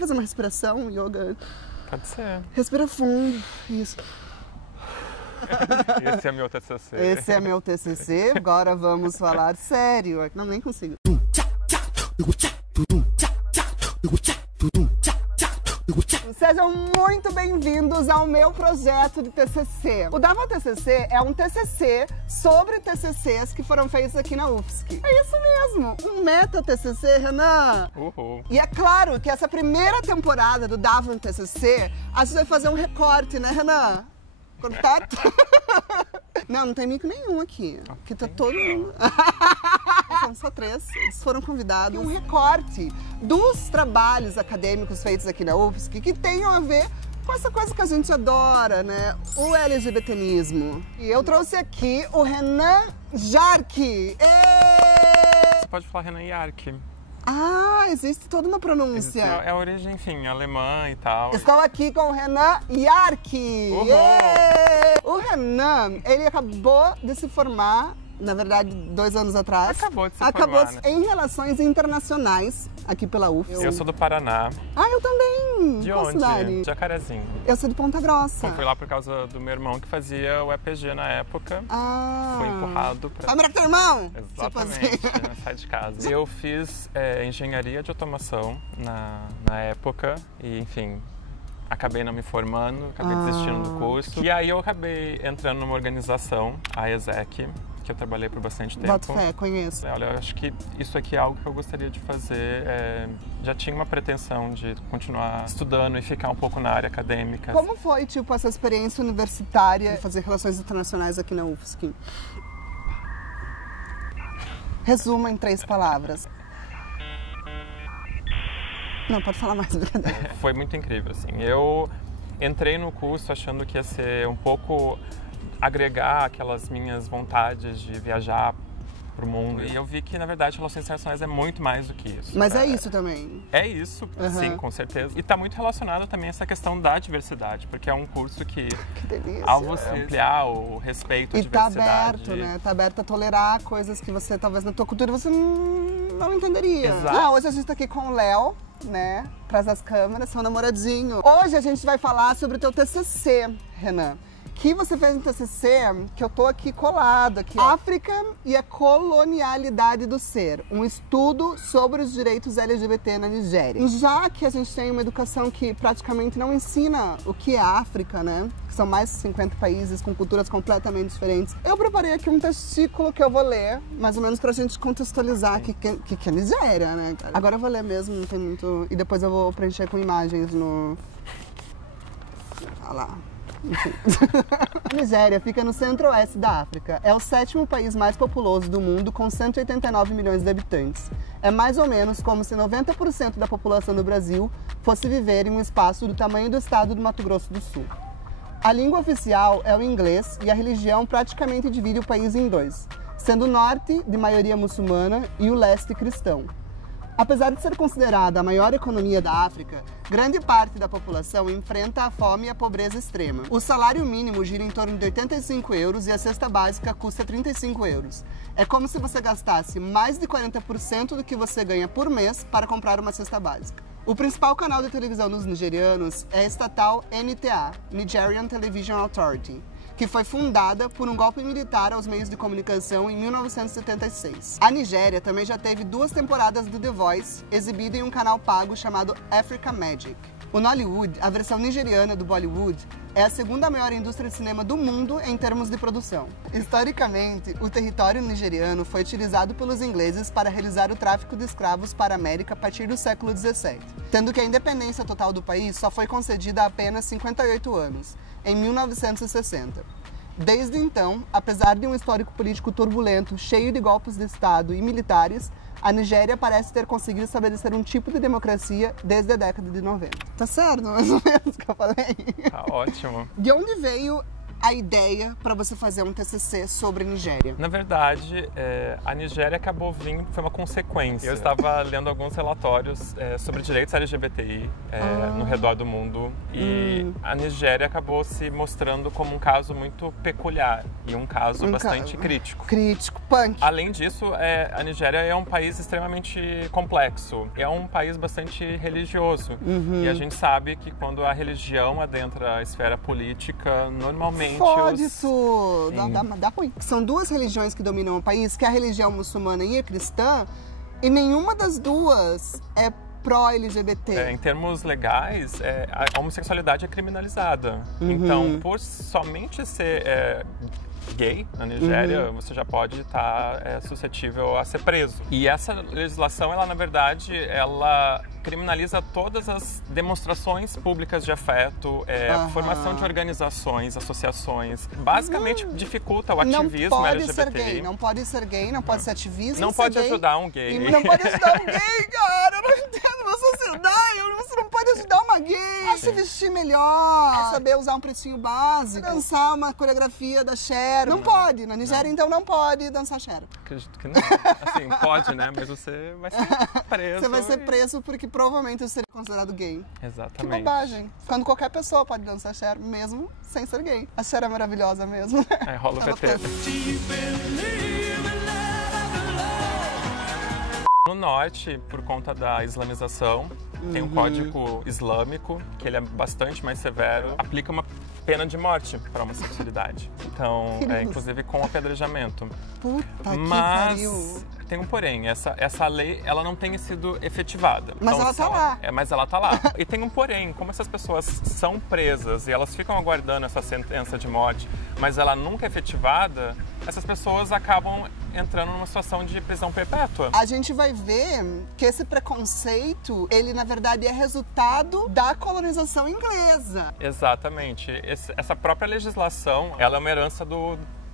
fazer uma respiração, yoga? Pode ser. Respira fundo, isso. Esse é meu TCC. Esse é meu TCC, agora vamos falar sério. Não, nem consigo. Sejam muito bem-vindos ao meu projeto de TCC. O Dava TCC é um TCC sobre TCCs que foram feitos aqui na UFSC. É isso mesmo, um meta-TCC, Renan. Uhul. E é claro que essa primeira temporada do Dava TCC, a gente vai fazer um recorte, né, Renan? Cortato? Não tem mico nenhum aqui, porque tá todo mundo... São só 3, eles foram convidados. Um recorte dos trabalhos acadêmicos feitos aqui na UFSC que tenham a ver com essa coisa que a gente adora, né? O LGBTismo. E eu trouxe aqui o Renan Jarque. Você pode falar Renan Jarque. Ah, existe toda uma pronúncia. É a origem, enfim, alemã e tal. Estou aqui com o Renan Jarque. O Renan, ele acabou de se formar, na verdade, 2 anos atrás. Acabou de se formar, né? Em Relações Internacionais, aqui pela UFSC. Eu sou do Paraná. Ah, eu também! De Qual onde? Cidade? Jacarezinho. Eu sou de Ponta Grossa. Eu fui lá por causa do meu irmão que fazia o EPG na época. Ah. Fui empurrado pra... Vai morar com teu irmão? Exatamente, sai de casa. Eu fiz engenharia de automação na época e, enfim, acabei não me formando, acabei desistindo do curso. E aí eu acabei entrando numa organização, a ESEC, que eu trabalhei por bastante tempo. Boto fé, conheço. Olha, eu acho que isso aqui é algo que eu gostaria de fazer. Já tinha uma pretensão de continuar estudando e ficar um pouco na área acadêmica. Como foi, tipo, essa experiência universitária de fazer relações internacionais aqui na UFSC? Resuma em 3 palavras. Não, pode falar mais, brincadeira. Foi muito incrível, assim. Eu entrei no curso achando que ia ser um pouco agregar aquelas minhas vontades de viajar pro mundo. E eu vi que, na verdade, relações internacionais é muito mais do que isso. Mas é isso também? É isso, sim, com certeza. E tá muito relacionado também a essa questão da diversidade, porque é um curso que delícia. Ao você ampliar o respeito à diversidade... E tá aberto, né? Tá aberto a tolerar coisas que você, talvez, na tua cultura, você não entenderia. Exato. Hoje a gente tá aqui com o Léo, né? Traz as câmeras, seu namoradinho. Hoje a gente vai falar sobre o teu TCC, Renan. Que você fez no TCC, que eu tô aqui colado, aqui, ó. África e a colonialidade do ser. Um estudo sobre os direitos LGBT na Nigéria. Já que a gente tem uma educação que praticamente não ensina o que é África, né? Que são mais de 50 países com culturas completamente diferentes. Eu preparei aqui um testículo que eu vou ler, mais ou menos pra gente contextualizar o que é Nigéria, né? Agora eu vou ler mesmo, não tem muito... E depois eu vou preencher com imagens no... Olha lá. A Nigéria fica no centro-oeste da África. É o 7º país mais populoso do mundo, com 189 milhões de habitantes. É mais ou menos como se 90% da população do Brasil fosse viver em um espaço do tamanho do estado do Mato Grosso do Sul. A língua oficial é o inglês e a religião praticamente divide o país em 2, sendo o norte de maioria muçulmana e o leste cristão. Apesar de ser considerada a maior economia da África, grande parte da população enfrenta a fome e a pobreza extrema. O salário mínimo gira em torno de 85 euros e a cesta básica custa 35 euros. É como se você gastasse mais de 40% do que você ganha por mês para comprar uma cesta básica. O principal canal de televisão dos nigerianos é a estatal NTA, Nigerian Television Authority, que foi fundada por um golpe militar aos meios de comunicação em 1976. A Nigéria também já teve 2 temporadas do The Voice, exibida em um canal pago chamado Africa Magic. O Nollywood, a versão nigeriana do Bollywood, é a 2ª maior indústria de cinema do mundo em termos de produção. Historicamente, o território nigeriano foi utilizado pelos ingleses para realizar o tráfico de escravos para a América a partir do século XVII, tendo que a independência total do país só foi concedida há apenas 58 anos, em 1960. Desde então, apesar de um histórico político turbulento, cheio de golpes de Estado e militares, a Nigéria parece ter conseguido estabelecer um tipo de democracia desde a década de 90. Tá certo, mais ou menos, que eu falei? Tá ótimo. De onde veio a ideia para você fazer um TCC sobre Nigéria? Na verdade, a Nigéria acabou vindo, foi uma consequência. Eu estava lendo alguns relatórios sobre direitos LGBTI no redor do mundo e a Nigéria acabou se mostrando como um caso muito peculiar e um caso bastante crítico. Crítico, punk. Além disso, a Nigéria é um país extremamente complexo. É um país bastante religioso. E a gente sabe que quando a religião adentra a esfera política, normalmente Fode tudo. Dá ruim. São duas religiões que dominam o país, que é a religião muçulmana e a cristã, e nenhuma das duas é pró-LGBT. Em termos legais, a homossexualidade é criminalizada. Então, por somente ser gay na Nigéria, você já pode estar suscetível a ser preso. E essa legislação, ela na verdade, ela criminaliza todas as demonstrações públicas de afeto, formação de organizações, associações. Basicamente, dificulta o ativismo LGBT. Não pode ser gay, não pode ser ativista. Não pode ajudar um gay. Não pode ajudar um gay, cara. Eu não entendo uma sociedade. Você não pode ajudar uma gay a se vestir melhor, a saber usar um precinho básico, dançar uma coreografia da Cher. Não pode. Na Nigéria, então, não pode dançar Cher. Acredito que não. Assim, pode, né? Mas você vai ser preso. Você vai ser preso porque provavelmente você seria considerado gay. Exatamente. Que bobagem. Quando qualquer pessoa pode dançar Cher, mesmo sem ser gay. A Cher é maravilhosa mesmo. Rola o VT. No norte, por conta da islamização, tem um código islâmico, que ele é bastante mais severo, aplica uma pena de morte para a homossexualidade. Então, inclusive com apedrejamento. Puta que pariu. Tem um porém, essa lei, ela não tem sido efetivada. Mas então, ela tá lá. Mas ela tá lá. E tem um porém, como essas pessoas são presas e elas ficam aguardando essa sentença de morte, mas ela nunca é efetivada, essas pessoas acabam entrando numa situação de prisão perpétua. A gente vai ver que esse preconceito, ele na verdade é resultado da colonização inglesa. Exatamente. Essa própria legislação, ela é uma herança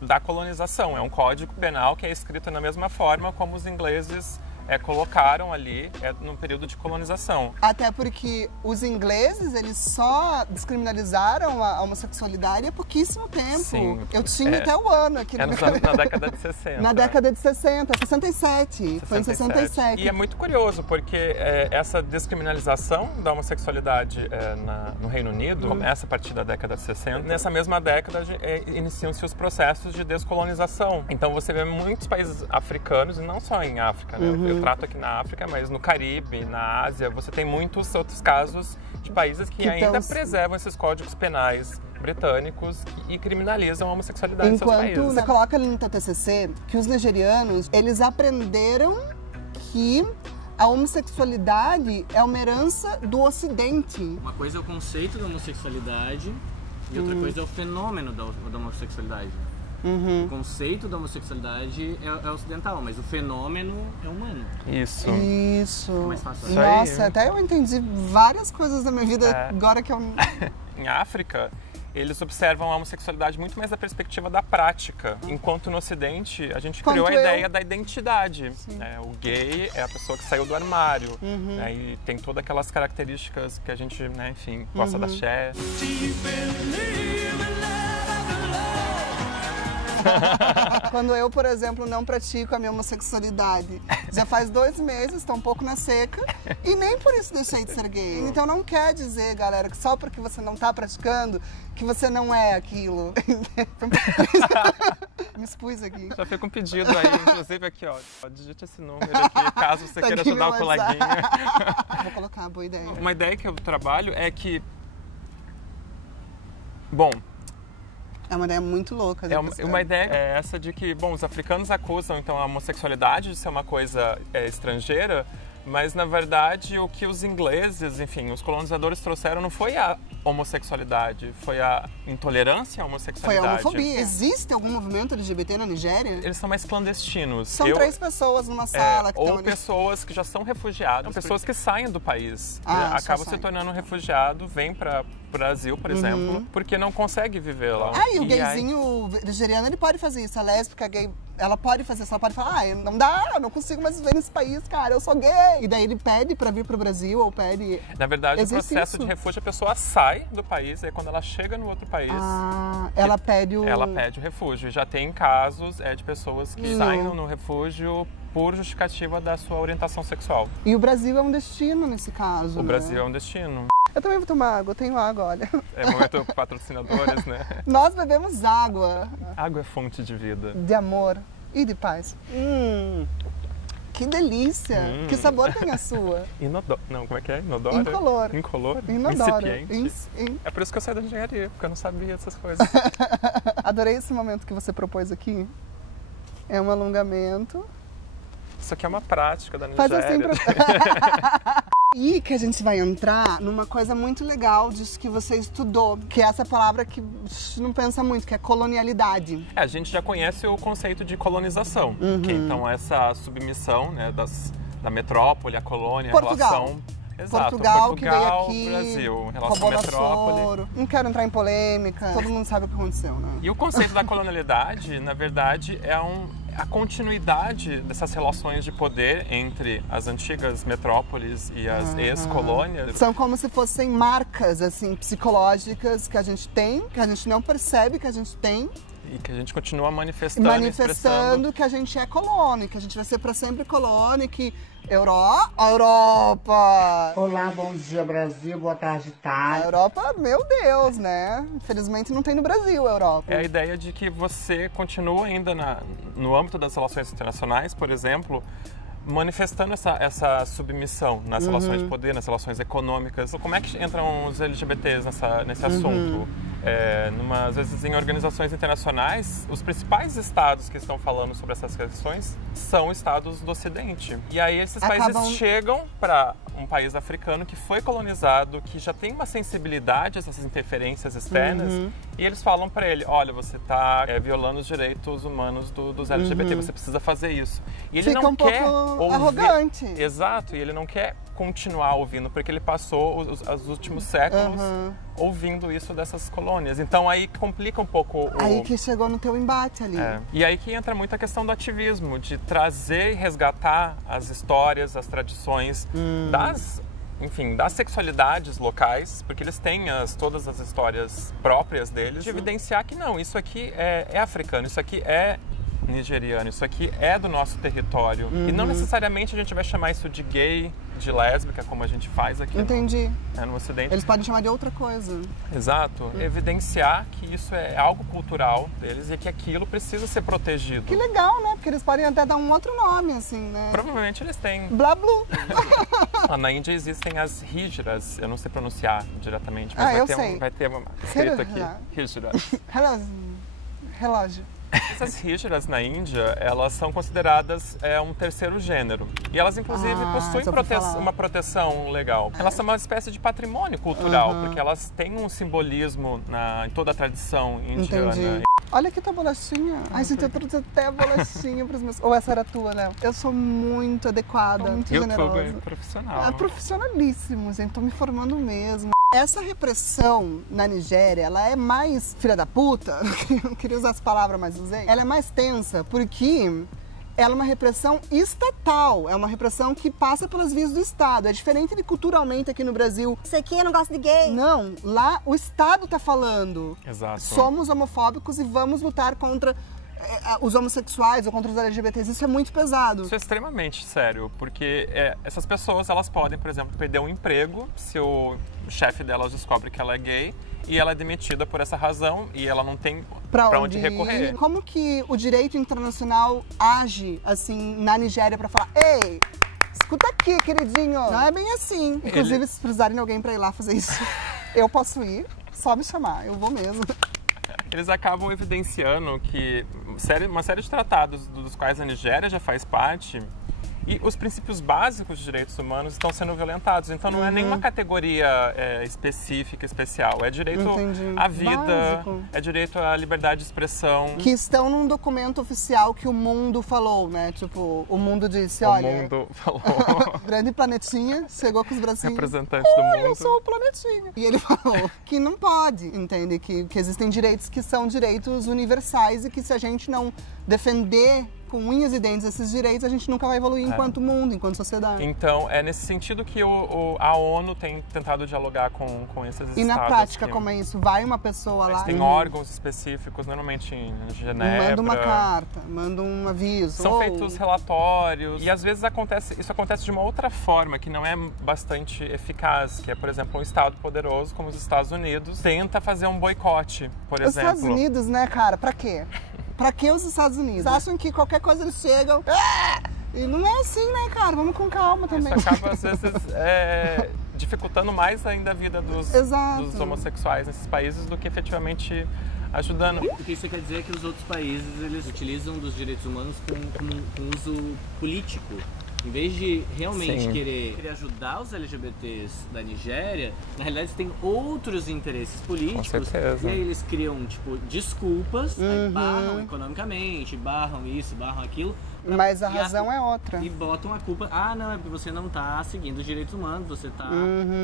da colonização. É um código penal que é escrito na mesma forma como os ingleses colocaram ali no período de colonização. Até porque os ingleses, eles só descriminalizaram a homossexualidade há pouquíssimo tempo. Sim, eu tinha até o ano aqui na década de 60. Na década de 60, 67. Foi em 67. E é muito curioso, porque essa descriminalização da homossexualidade no Reino Unido começa a partir da década de 60. Nessa mesma década iniciam-se os processos de descolonização. Então você vê muitos países africanos, e não só em África, né? Eu trato aqui na África, mas no Caribe, na Ásia, você tem muitos outros casos de países que ainda preservam esses códigos penais britânicos e criminalizam a homossexualidade em seus países. Enquanto você coloca ali no teu TCC que os nigerianos, eles aprenderam que a homossexualidade é uma herança do Ocidente. Uma coisa é o conceito da homossexualidade e outra coisa é o fenômeno da homossexualidade. O conceito da homossexualidade é ocidental, mas o fenômeno é humano. Isso. Isso. Mais fácil. Nossa, até eu entendi várias coisas da minha vida agora que eu... Em África, eles observam a homossexualidade muito mais da perspectiva da prática. Enquanto no Ocidente, a gente criou a ideia da identidade. O gay é a pessoa que saiu do armário. E tem todas aquelas características que a gente, enfim, gosta da Cher. Quando eu, por exemplo, não pratico a minha homossexualidade, já faz 2 meses, estou um pouco na seca, e nem por isso deixei de ser gay. Então não quer dizer, galera, que só porque você não está praticando, que você não é aquilo. Me expus aqui. Já fica um pedido aí, inclusive aqui, ó. Digite esse número aqui, caso você queira ajudar o coleguinha. Vou colocar, boa ideia. Uma ideia que eu trabalho é que... Bom... É uma ideia muito louca. Uma ideia é essa de que, os africanos acusam então a homossexualidade de ser uma coisa estrangeira, mas na verdade o que os ingleses, enfim, os colonizadores trouxeram não foi a homossexualidade, foi a intolerância à homossexualidade. Foi a homofobia. Existe algum movimento LGBT na Nigéria? Eles são mais clandestinos. São 3 pessoas numa sala. Ou pessoas que já são refugiadas, pessoas que saem do país, acabam se tornando refugiado, vêm para o Brasil, por exemplo, porque não consegue viver lá. E o gayzinho nigeriano, ele pode fazer isso. A lésbica, gay, ela pode fazer isso, ela pode falar, não dá, eu não consigo mais viver nesse país, cara, eu sou gay. E daí ele pede pra vir pro Brasil, ou pede... Na verdade, Existe o processo isso? de refúgio, a pessoa sai do país, e aí quando ela chega no outro país... ela pede o... Ela pede o refúgio. E já tem casos de pessoas que saem no refúgio por justificativa da sua orientação sexual. E o Brasil é um destino nesse caso, O né? Brasil é um destino. Eu também vou tomar água, eu tenho água, olha. É momento patrocinadores, né? Nós bebemos água Água é fonte de vida. de amor e de paz. Que delícia! Que sabor tem a sua? Inodoro. Não, como é que é? Inodoro? Incolor. Incolor? Inodoro. Incipiente. É por isso que eu saí da engenharia, porque eu não sabia essas coisas. Adorei esse momento que você propôs aqui. É um alongamento. Isso aqui é uma prática da Faz Nigéria. assim pra... E que a gente vai entrar numa coisa muito legal disso que você estudou, que é essa palavra que não pensa muito, que é colonialidade. A gente já conhece o conceito de colonização, que então essa submissão, né, da metrópole, a colônia, Portugal. a relação... Exato, Portugal que veio aqui, Brasil, relação roubou metrópole. nosso ouro. Não quero entrar em polêmica, todo mundo sabe o que aconteceu, né? E o conceito da colonialidade, na verdade, é a continuidade dessas relações de poder entre as antigas metrópoles e as ex-colônias. São como se fossem marcas, assim, psicológicas que a gente tem, que a gente não percebe que a gente tem. E que a gente continua manifestando que a gente é colônia, que a gente vai ser para sempre colônia, que Europa! Olá, bom dia Brasil, boa tarde, A Europa, meu Deus, né? Infelizmente não tem no Brasil a Europa. É a ideia de que você continua ainda no âmbito das relações internacionais, por exemplo, manifestando essa submissão nas relações de poder, nas relações econômicas. Como é que entram os LGBTs nesse assunto? Às vezes em organizações internacionais, os principais estados que estão falando sobre essas questões são estados do Ocidente. E aí esses países chegam para um país africano que foi colonizado, que já tem uma sensibilidade a essas interferências externas, e eles falam para ele, olha, você está violando os direitos humanos dos LGBT, você precisa fazer isso. E ele Fica não um quer pouco ouvir... arrogante. Exato, e ele não quer continuar ouvindo, porque ele passou os últimos séculos ouvindo isso dessas colônias. Então aí complica um pouco Aí que chegou no teu embate ali. E aí que entra muito a questão do ativismo, de trazer e resgatar as histórias, as tradições das sexualidades locais, porque eles têm todas as histórias próprias deles, de evidenciar que não, isso aqui é africano, isso aqui é nigeriano, isso aqui é do nosso território. E não necessariamente a gente vai chamar isso de gay, de lésbica, como a gente faz aqui no Ocidente. Eles podem chamar de outra coisa. Exato. Evidenciar que isso é algo cultural deles e que aquilo precisa ser protegido. Que legal, né? Porque eles podem até dar um outro nome, assim, né? Provavelmente eles têm. Blá, blá. Na Índia existem as hijras, eu não sei pronunciar diretamente, mas vai ter uma escrito aqui. Hijras. Relógio. Essas hijras na Índia, elas são consideradas um terceiro gênero. E elas, inclusive, possuem uma proteção legal. Elas são uma espécie de patrimônio cultural, porque elas têm um simbolismo em toda a tradição indiana. Entendi. Olha aqui tua bolachinha. Ai, gente, eu trouxe até a bolachinha pros meus... Ou essa era tua, Léo? Eu sou muito adequada, muito generosa. YouTube profissional. É profissionalíssimo, gente. Tô me formando mesmo. Essa repressão na Nigéria, ela é mais filha da puta, não queria usar as palavras, mas usei. Ela é mais tensa porque ela é uma repressão estatal, é uma repressão que passa pelas vias do Estado. É diferente de culturalmente aqui no Brasil. Isso aqui eu não gosto de gay. Não, lá o Estado tá falando. Exato. Somos homofóbicos e vamos lutar contra os homossexuais ou contra os LGBTs. Isso é muito pesado. Isso é extremamente sério, porque essas pessoas, elas podem, por exemplo, perder um emprego se o chefe delas descobre que ela é gay e ela é demitida por essa razão e ela não tem pra onde recorrer. Como que o direito internacional age, assim, na Nigéria pra falar, ei, escuta aqui, queridinho. Não é bem assim. Inclusive, se precisarem de alguém pra ir lá fazer isso, eu posso ir, só me chamar, eu vou mesmo. Eles acabam evidenciando que uma série de tratados dos quais a Nigéria já faz parte, E os princípios básicos de direitos humanos estão sendo violentados. Então não é nenhuma categoria específica, especial. É direito à vida, básico. É direito à liberdade de expressão. Que estão num documento oficial que o mundo falou, né? Tipo, o mundo disse, olha... O mundo falou. Grande planetinha, chegou com os bracinhos. Representante do mundo. Eu sou o planetinha. E ele falou que não pode, entende? Que existem direitos que são direitos universais e que se a gente não defender com unhas e dentes esses direitos, a gente nunca vai evoluir enquanto mundo, enquanto sociedade. Então, é nesse sentido que a ONU tem tentado dialogar com esses estados. E na prática, como é isso? Vai uma pessoa lá... Tem órgãos específicos, normalmente em Genebra. Manda uma carta, manda um aviso. São feitos relatórios. E às vezes isso acontece de uma outra forma, que não é bastante eficaz, que é, por exemplo, um estado poderoso como os Estados Unidos tenta fazer um boicote, por exemplo. Os Estados Unidos, né, cara? Pra quê? Pra que os Estados Unidos? Acham que qualquer coisa eles chegam... E não é assim, né, cara? Vamos com calma também. Isso acaba, às vezes, dificultando mais ainda a vida dos homossexuais nesses países do que efetivamente ajudando. O que isso quer dizer é que os outros países, eles utilizam dos direitos humanos com uso político. Em vez de realmente querer ajudar os LGBTs da Nigéria, na realidade eles têm outros interesses políticos. Com certeza. E aí eles criam, tipo, desculpas, aí barram economicamente, barram isso, barram aquilo. Mas a razão é outra. E botam a culpa, não, é porque você não tá seguindo os direitos humanos, você tá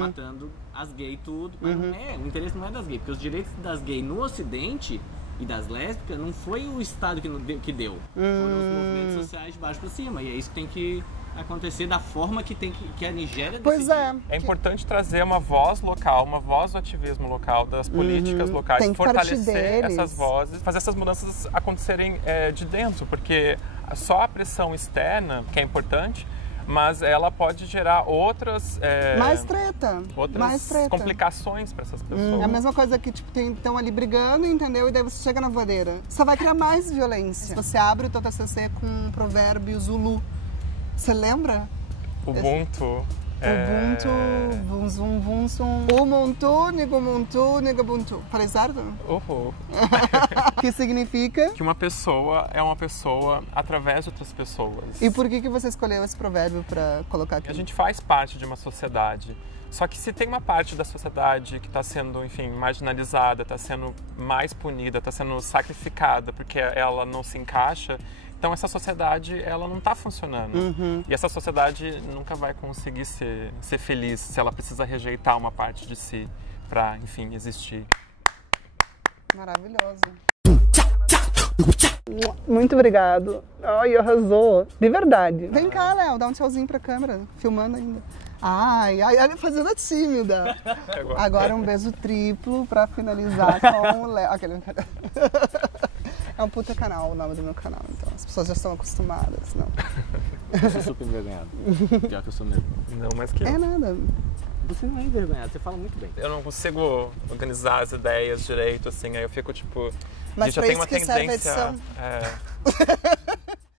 matando as gays e tudo. Mas não é, o interesse não é das gays, porque os direitos das gays no Ocidente e das lésbicas não foi o Estado que deu. Foram os movimentos sociais de baixo pra cima. E é isso que tem que acontecer da forma que a Nigéria decidiu. Pois é. É importante trazer uma voz local, uma voz do ativismo local, das políticas locais, tem que fortalecer essas vozes, fazer essas mudanças acontecerem de dentro, porque só a pressão externa, que é importante, mas ela pode gerar outras mais treta, complicações para essas pessoas. É a mesma coisa que tipo, estão ali brigando, entendeu? E daí você chega na voadeira. Só vai criar mais violência. Você abre o teu TCC com um provérbio Zulu. Você lembra? Ubuntu. Ubuntu, vunzum, Umuntu, nigumuntu, nigabuntu. Falei certo? Que significa? Que uma pessoa é uma pessoa através de outras pessoas. E por que você escolheu esse provérbio para colocar aqui? A gente faz parte de uma sociedade. Só que se tem uma parte da sociedade que está sendo, enfim, marginalizada, está sendo mais punida, está sendo sacrificada porque ela não se encaixa, então essa sociedade ela não está funcionando. E essa sociedade nunca vai conseguir ser feliz se ela precisa rejeitar uma parte de si para, enfim, existir. Maravilhoso. Muito obrigado. Ai, arrasou. De verdade. Vem cá, Léo, dá um tchauzinho pra câmera, filmando ainda. Ai, fazendo a tímida. Agora um beijo triplo pra finalizar com o Léo. É um puta canal, o nome do meu canal, então as pessoas já estão acostumadas, não. Eu sou super envergonhado. Pior que eu sou mesmo. Não, mas que... É nada. Você não é envergonhado, você fala muito bem. Eu não consigo organizar as ideias direito, assim, aí eu fico tipo... Mas gente, eu tenho uma tendência...